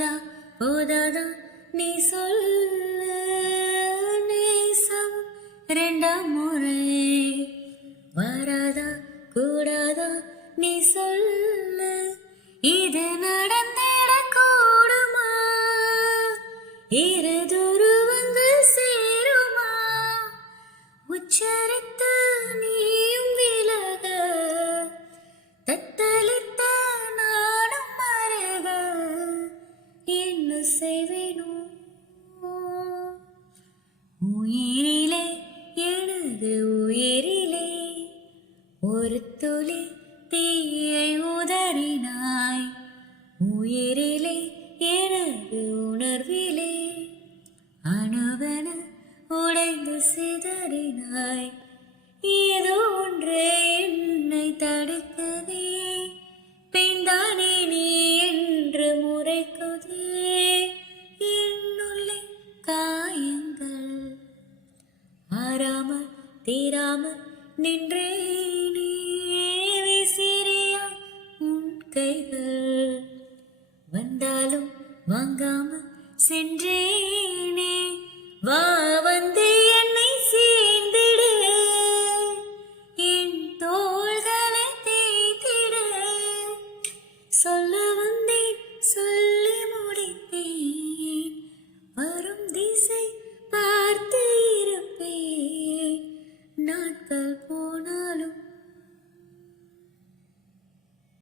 போதாதா போதாதா நீ சொல்ல நேசம் இரண்டாம் முறை வராதா கூடாதா நீ சொல்ல இது நடந்திட கூடுமா இரு துருவங்கள் சேருமா உச்சரித்து நீயும் விலக தத்தளித்த நாடும் மருக என்ன செய்வேனோ உயிரிலே எனது உயிரிலே ஒரு துளி தீயை உதறினாய் உயிரிலே எனது உணர்விலே அணுவென உடைந்து சிதறினாய் ஏதோ ஒன்று என்னை தடுக்குதே பெண்தானே நீ என்று முறைக்குதே என்னுள்ளே காயங்கள் ஆறாமல் தீராமல் நின்றேனே விசிறியா உன் கைகள் வந்தாலும் வாங்காமல் சென்றேனே வா வந்து என்னை சேர்ந்திடு என் தோள்களை தேய்த்திடு சொல்ல